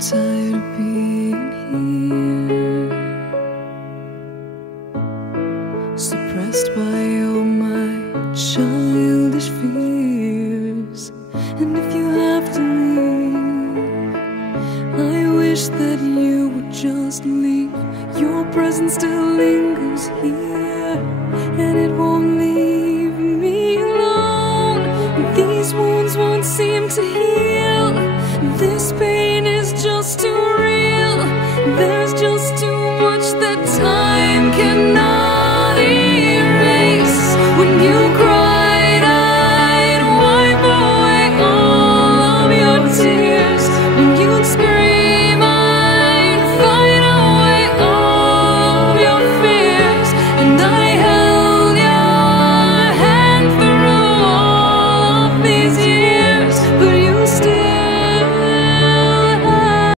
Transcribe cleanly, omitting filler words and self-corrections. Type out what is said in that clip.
tired of being here, suppressed by all my childish fears. And if you have to leave, I wish that you would just leave. Your presence still lingers here, and it won't leave me alone. These wounds won't seem to heal. This pain is just too real. There's just too